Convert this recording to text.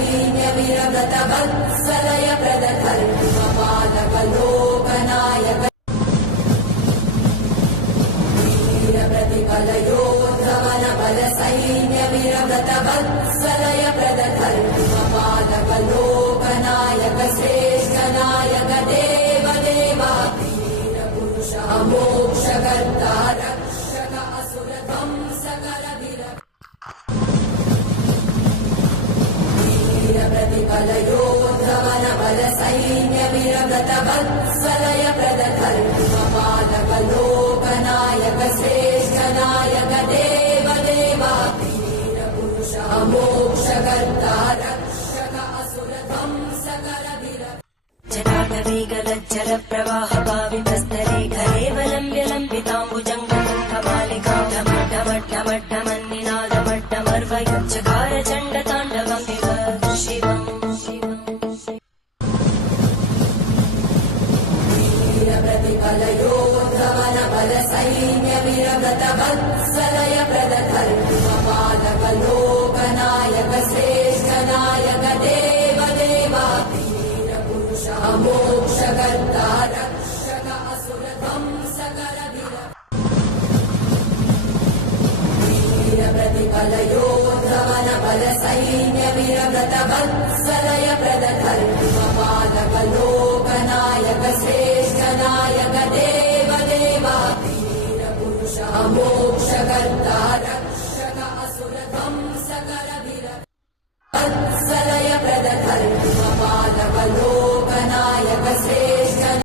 सैन्यवीरव्रतवत्सलय प्रदधर्मपालकलोकनायक वीरप्रतिफलयोद्धवनबलसैन्यवीरव्रतवत्सलय प्रदधर्मपालकलोकनायक श्रेष्ठनायक देवदेवा वीरपुरुष मोक्षकर्ता रक्षक असुरध्वंसकर वीरप्रतिफलयोद्धवनबलसैन्यवीरव्रतवत्सलय प्रदधर्मपालकलोकनायक श्रेष्ठनायक देवदेवा वीरपुरुष मोक्षकर्ता रक्षक असुरध्वंसकर जटाटवेगलज्जल प्रवाह पावितस्तरे खलेवलम्ब्य लम्बिताम्बुजङ्गकुङ्भमालिका ढमड्ढमड्ढमड्ढमन्निनादमड्ढमर्वयुच्चकार चण्डताण्डवमिव शिवम् वीरप्रतिफलयोद्धवनबलसैन्यवीरव्रतवत्सलय प्रदधर्मपालकलोकनायक श्रेष्ठनायक देवदेवा वीरपुरुष मोक्षकर्ता रक्षक असुरध्वंसकर वीरप्रतिफलयोद्धवनबलसैन्यवीरव्रतवत्सलय प्रदधर्मपालकलोकनायक श्रेष्ठनायक देवदेवा वीरपुरुष मोक्षकर्ता